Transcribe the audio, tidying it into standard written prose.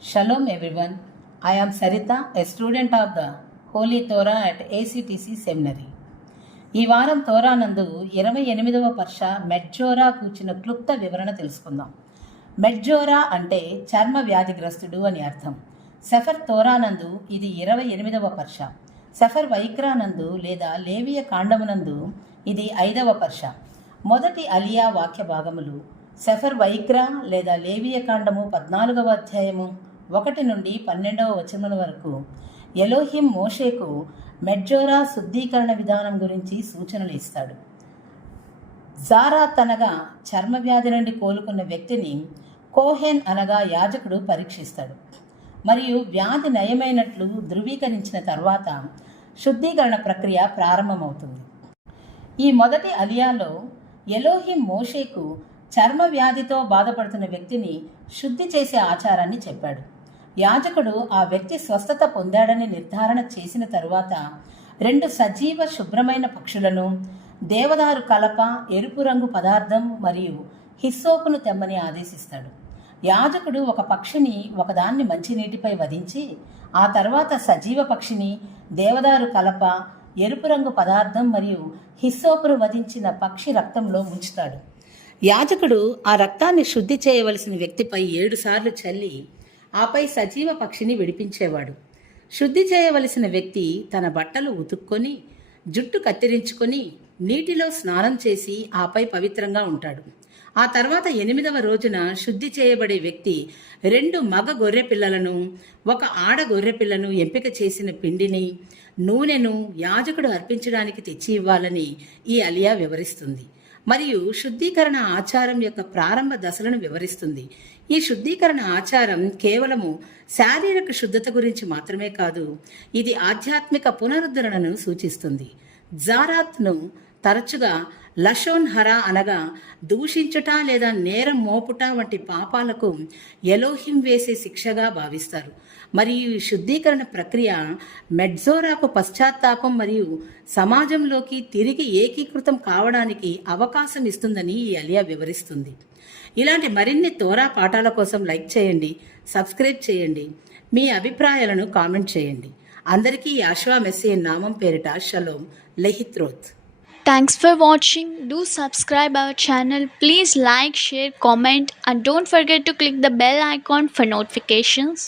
Shalom everyone. I am Sarita, a student of the Holy Torah at ACTC Seminary. ఈ వారం తోరానందు 28వ పర్ష మెడ్జోరా కూర్చిన క్లుప్త వివరణ తెలుసుకుందాం. మెడ్జోరా అంటే చర్మ వ్యాధిగ్రస్తుడు అని అర్థం. సెఫర్ తోరానందు ఇది 28వ పర్ష. సెఫర్ వైక్రానందు లేదా లేవియ కాండమునందు ఇది 5వ పర్ష. మొదటి అలియా వాక్య భాగములు సెఫర్ వైక్రా లేదా లేవియ కాండము 14వ అధ్యాయము 1 నుండి 12వ వచనముల వరకు ఎలోహిం మోషేకు మెడ్జోరా శుద్ధీకరణ విధానం గురించి సూచనలు ఇస్తాడు. జారాత్ అనగా చర్మవ్యాధి నుండి కోలుకున్న వ్యక్తిని కోహెన్ అనగా యాజకుడు పరీక్షిస్తాడు మరియు వ్యాధి నయమైనట్లు ధృవీకరించిన తర్వాత శుద్ధీకరణ ప్రక్రియ ప్రారంభమవుతుంది. ఈ మొదటి అలియాలో ఎలోహిం మోషేకు చర్మ వ్యాధితో బాధపడుతున్న వ్యక్తిని శుద్ధి చేసే ఆచారాన్ని చెప్పాడు. యాజకుడు ఆ వ్యక్తి స్వస్థత పొందాడని నిర్ధారణ చేసిన తరువాత 2 సజీవ శుభ్రమైన పక్షులను, దేవదారు కలప, ఎరుపు రంగు పదార్థం మరియు హిస్సోపును తెమ్మని ఆదేశిస్తాడు. యాజకుడు ఒక పక్షిని ఒకదాన్ని మంచినీటిపై వధించి ఆ తర్వాత సజీవ పక్షిని, దేవదారు కలప, ఎరుపు రంగు పదార్థం మరియు హిస్సోపును వధించిన పక్షి రక్తంలో ముంచుతాడు. యాజకుడు ఆ రక్తాన్ని శుద్ధి చేయవలసిన వ్యక్తిపై 7 సార్లు చల్లి ఆపై సజీవ పక్షిని విడిపించేవాడు. శుద్ధి చేయవలసిన వ్యక్తి తన బట్టలు ఉతుక్కొని, జుట్టు కత్తిరించుకొని, నీటిలో స్నానం చేసి ఆపై పవిత్రంగా ఉంటాడు. ఆ తర్వాత 8వ రోజున శుద్ధి చేయబడే వ్యక్తి 2 మగ గొర్రె పిల్లలను, 1 ఆడ గొర్రె పిల్లను ఎంపిక చేసిన పిండిని, నూనెను యాజకుడు అర్పించడానికి తెచ్చి ఇవ్వాలని ఈ అలియా వివరిస్తుంది మరియు శుద్ధీకరణ ఆచారం యొక్క ప్రారంభ దశలను వివరిస్తుంది. ఈ శుద్ధీకరణ ఆచారం కేవలము శారీరక శుద్ధత గురించి మాత్రమే కాదు, ఇది ఆధ్యాత్మిక పునరుద్ధరణను సూచిస్తుంది. జారాత్ను తరచుగా లషోన్ హరా అనగా దూషించుట లేదా నేరం మోపుట వంటి పాపాలకు ఎలోహిం వేసే శిక్షగా భావిస్తారు మరియు ఈ శుద్ధీకరణ ప్రక్రియ మెడ్జోరాకు పశ్చాత్తాపం మరియు సమాజంలోకి తిరిగి ఏకీకృతం కావడానికి అవకాశం ఇస్తుందని ఈ అలియా వివరిస్తుంది. ఇలాంటి మరిన్ని తోరా పాఠాల కోసం లైక్ చేయండి, సబ్స్క్రైబ్ చేయండి, మీ అభిప్రాయాలను కామెంట్ చేయండి. అందరికీ యాషువా మెస్సియా నామం పేరిట shalom లెహిత్రోత్. Thanks for watching. Do subscribe our channel. Please like, share, comment and don't forget to click the bell icon for notifications.